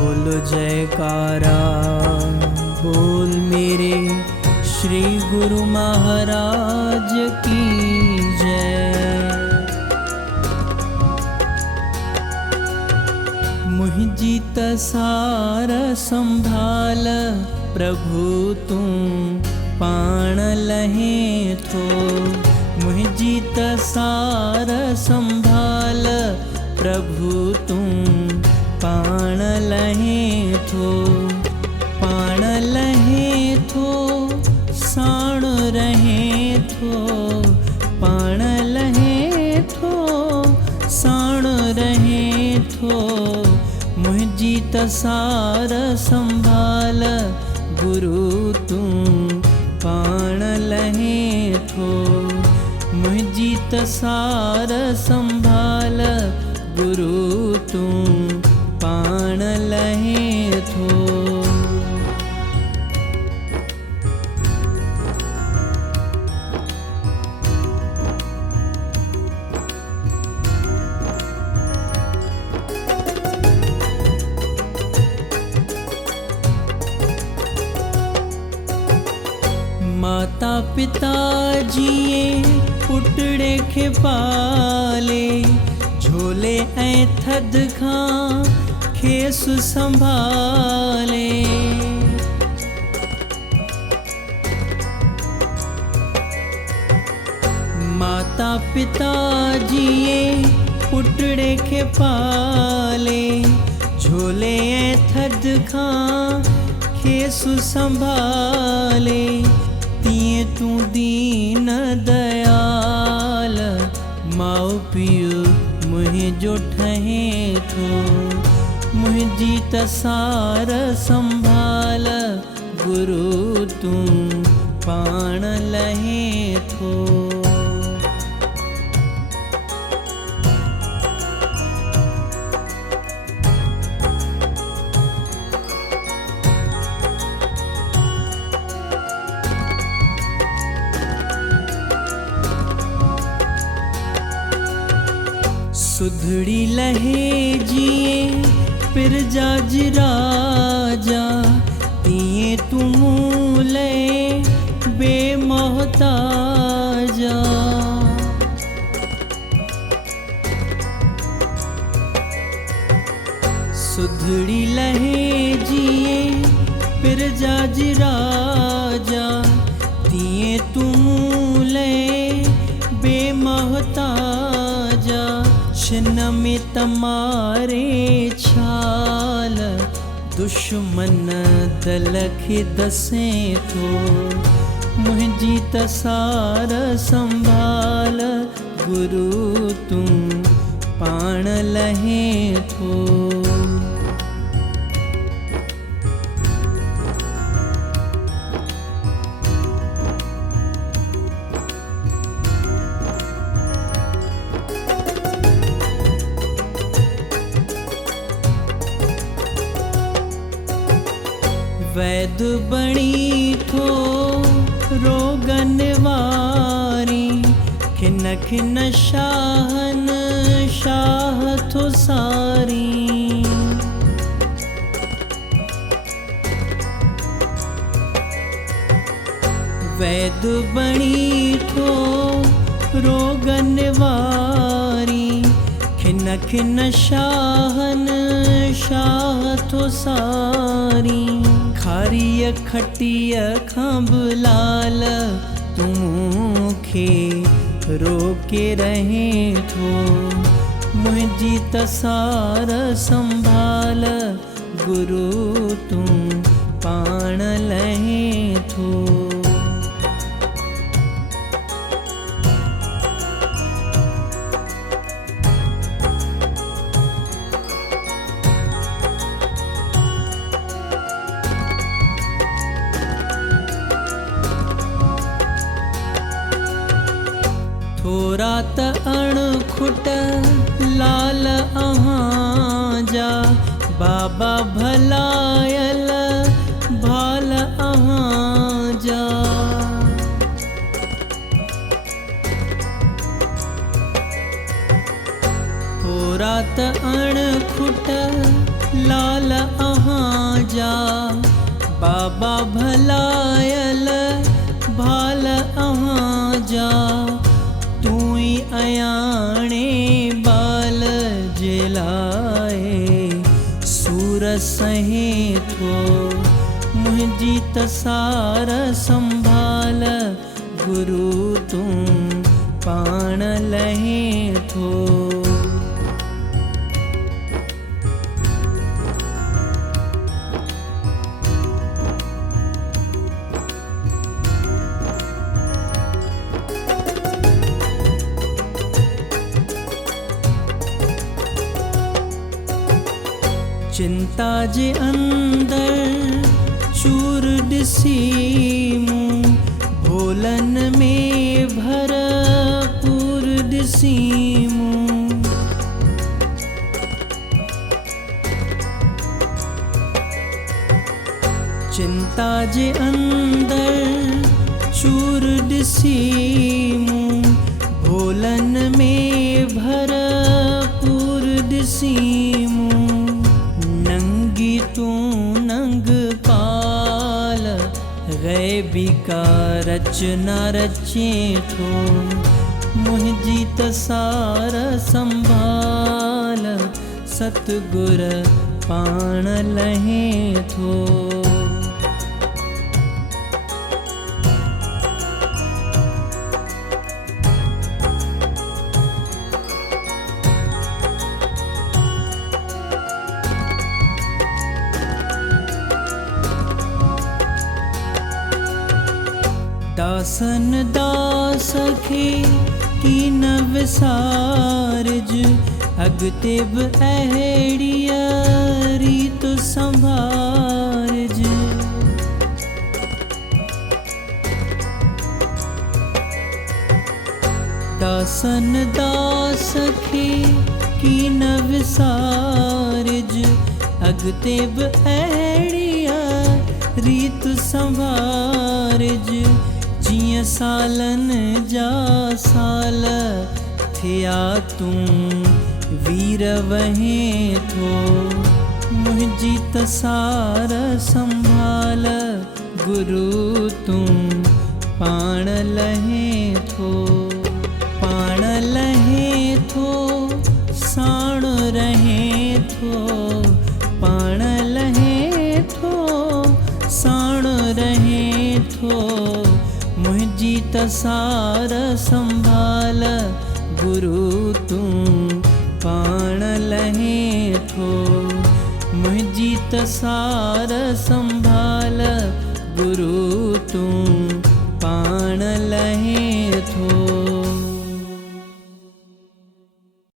बोलो जयकारा, बोल मेरे श्री गुरु महाराज की जय। मुझी तसार संभाल प्रभु तू पाण लहे थो। मुझी तसार संभाल प्रभु तू पाण लहे थो। पाण लहे थो साण रहे थो। पाण लहे थो साण रहे थो। मुझी तसार संभाल गुरु तू पाण लहे थो। मुझी तसार संभाल गुरु तू पाण लहे थो। माता पिता जिए पुटड़े खे पाले। झोले ऐं थद खां खेसु संभाले। माता पिता जिए पुटड़े खे पाले। झोले ऐं थद खां खेसु संभाले। तीअं तू दीन दयाल माउ पीउ मुझो ठहे थो। मुझी तसार संभाल गुरु तू पाण लहे थो। सुधड़ी लहे जिए पिरजा राजा। तिए तू मूले बेमोहताजा। सुधड़ी लहे जिए पिरजा राजा। तिए तू मूले बेमोहताजा। छिन में तमारे छाल दुश्मन दल खे दसे थो। मुझी तसार संभाल गुरु तू पाण लहे थो। वैद बणी थो रोग निवारी। खिन खिन शाहन शाह थो सारी। वैद बणी थो रोग निवारी। खिन खिन शाहन शाह थो सारी। खारीअ खटीअ खां बि लाल तूं खे रोके रहे थो। मुझी तसार संभाल गुरु तू पाण लहे थो। थोरा त अणखुट लाल अहां जा। बाबा भलायल भाल अहां जा। थोरा त अणखुट लाल अहाँ जा बाबा भलायल भाल अहाँ जा तूई अयाणे बाल जिलाए सूर सहे थो मुझी तसार संभाल गुरु तू पाण लहे थो। चिंता जे अंदर चूर ॾिसी मूं भोलन में भरपूर ॾिसी मूं चिंता जे अंदर चूर ॾिसी मूं भोलन में भरपूर ॾिसी मूं नंगी तू नंग पाल गैबी का रचना रचे थो मुझी तसार संभाल सतगुर पाण लहे थो। दासन दास खे की न विसारज अॻिते बि अहिड़ीअ रीत संभारज दासन दास खे की न विसारज अॻिते बि अहिड़ीअ रीत संभारज जिया सालन जा साल थिया तूं वीर वहे थो मुझी तसार संभाल गुरु तूं पाण लहे थो पाण लहे थो साण रहे थो पाण लहे थो साण रहे थो मुझी तसार संभाल गुरु तू पाण लहे थो मुझी तसार संभाल गुरु तू पाण लहे थो।